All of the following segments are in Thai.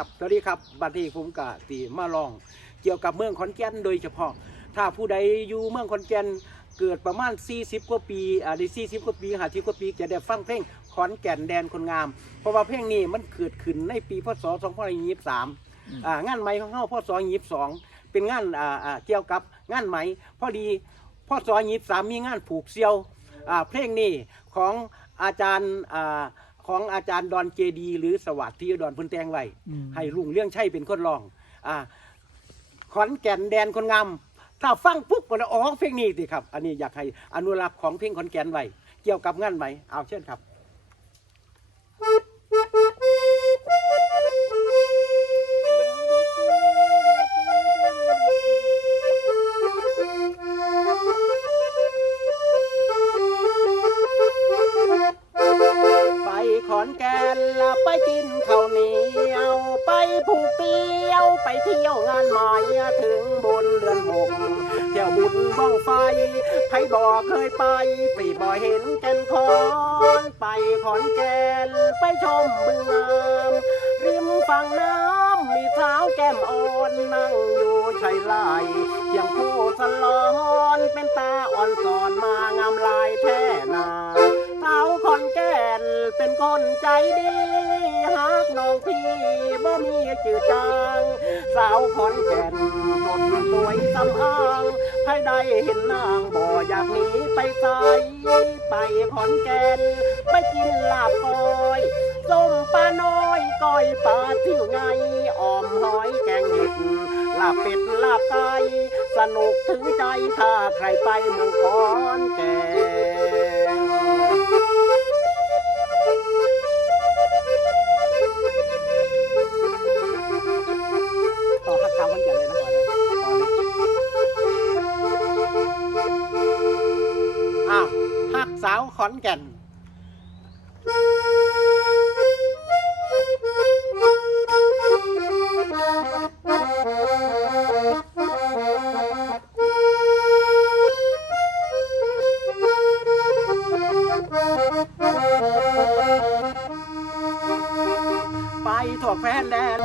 ครับสวัสดีครับ บัตรที่ผมกับทีมาลอง เกี่ยวกับเมืองขอนแก่นโดยเฉพาะ ถ้าผู้ใดอยู่เมืองขอนแก่นเกิดประมาณ 40กว่าปี อ่าในสี่สิบกว่าปีหาสิบกว่าปี จะได้ฟังเพลงขอนแก่นแดนคนงาม เพราะว่าเพลงนี้มันเกิดขึ้นในปีพศ2523อ่า งานไม้ของเข้าพศ22 เป็นงาน อ่า เกี่ยวกับงานไม้พอดี พศ23มีงานผูกเสี้ยว อ่า เพลงนี้ของอาจารย์ อ่าของอาจารย์ดอนเจดี หรือสวัสดิ์ที่ดอนพุนแตงไว้ ให้ลุงเรื่องใช่เป็นคนลองอ่าขอนแก่นแดนคนงามถ้าฟังปุ๊บก็จะออกเพลงนี้สิครับอันนี้อยากให้ อนุรักษ์ของเพลงขอนแก่นไว้ เกี่ยวกับงานไหมเอาเช่นครับไปเที่ยวงานใหม่ถึงบนเรือนหกเที่ยวบุญบ้องไฟไพ่บอกเคยไปปีบ่อเห็นแก่นอนไปขอนแก่นไปชมเมืองริมฝั่งน้ำมีสาวแก้มอ่อนนั่งอยู่ชายไหลเที่ยงคู่สลอน เป็นตาอ่อนก่อนมาเป็นคนใจดีหากน้องพี่บ่ มีจื่อจางสาวขอนแก่นสดสวยสำอาง ให้ได้เห็นนางบ่อยากหนีไปใสไปขอนแก่นไปกินลาบก้อยส้มปลาน้อยก้อยปลาทิ้งไงออมหอยแกงเห็ดลาบเป็ดลาบไก่สนุกถึงใจถ้าใครไปเมืองขอนแก่นาวขอนแก่นไปถอดแฟนแดน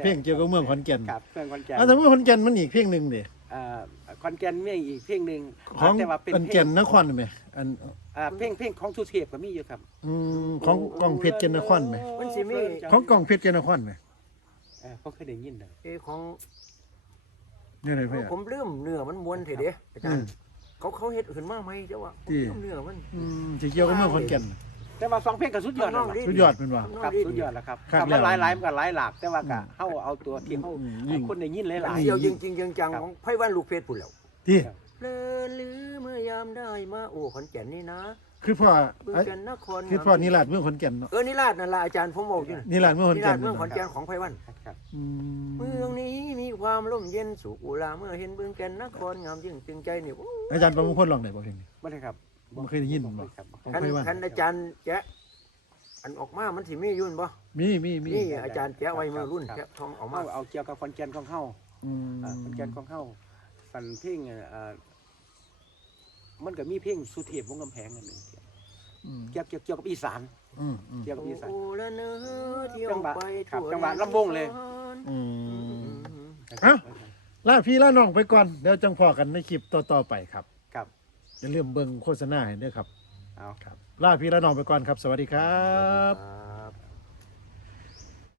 เพลงเกี่ยวกับเมืองขอนแก่นครับเมืองขอนแก่นอ่าแต่เมืองขอนแก่นมันอีกเพียงหนึ่งดิอ่าขอนแก่นมีอีกเพียงหนึ่งของอต่ว่นเพลงนครไหมอัน่าเพลงเพลงของทุเทปก็มีอยู่ครับ อืมของก่องเพชรเกนครไหมมันสิมีของกองเพชรเกนครไหมเออผมเคยได้ยินนะเออของเนี่ยอะไรพื่อนผมเริ่มเนื้อมันม้วนเถิดเดอาจารย์เขาเขาเห็ดขึ้นมากไหมเจ้าวะเริ่มเนื้อมันอืมจะเกี่ยวกับเมืองขอนแก่นแต่ว่าสองเพลงกับสุดยอดสุดยอดเป็นว่าครับสุดยอดแล้วครับครับมันหลายหลายมันก็หลายหลากแต่ว่าก็เข้าเอาตัวที่เขาคนในยินเลยหลายเดียวยริงจริงยังจังของไพ่วันลูกเพจผู้แล้วที่เลือรือเมื่อยามได้มาโอ้ขอนแก่นนี่นะ คือพ่อ้อคือพ่อนิราศเมื่อขอนแก่นเออนิราศนั่นแหละอาจารย์ผมบอกอยู่นิราศเมื่อขอนแก่นเมื่อขอนแก่นของไพ่วันเมืองนี้มีความร่มเย็นสุขุลาเมื่อเห็นเมืองแก่นนครงามยิ่งจึงใจนี่อาจารย์ประมุขคนลองไหนบอกเพลงไม่ได้ครับบ่เคยได้ยินครับท่านท่านอาจารย์แจ๊อันออกมา มันสิมียุ่นบ่ มีมีมีอาจารย์แจ๊ไว้มารุ่นแจ๊ทองออกมาเอาเกี่ยวกับคอนแกนของเข้าคอนแกนของเข้า สันเพ่งมันก็มีเพ่งสุเทพวงกำแพงอันเกี่ยวเกี่ยวเกี่ยวกับอีสานเกี่ยวกับอีสานจังหวะครับ จังหวัะลำวงเลยอ้าวลาพี่ลาน้องไปก่อน เดี๋ยวจังพอกันในคลิปต่อๆไปครับ ครับอย่าลืมเบิ่งโฆษณาเห็นด้วยครับเอาครับ ลาพี่ละน้องไปก่อนครับ สวัสดีครับ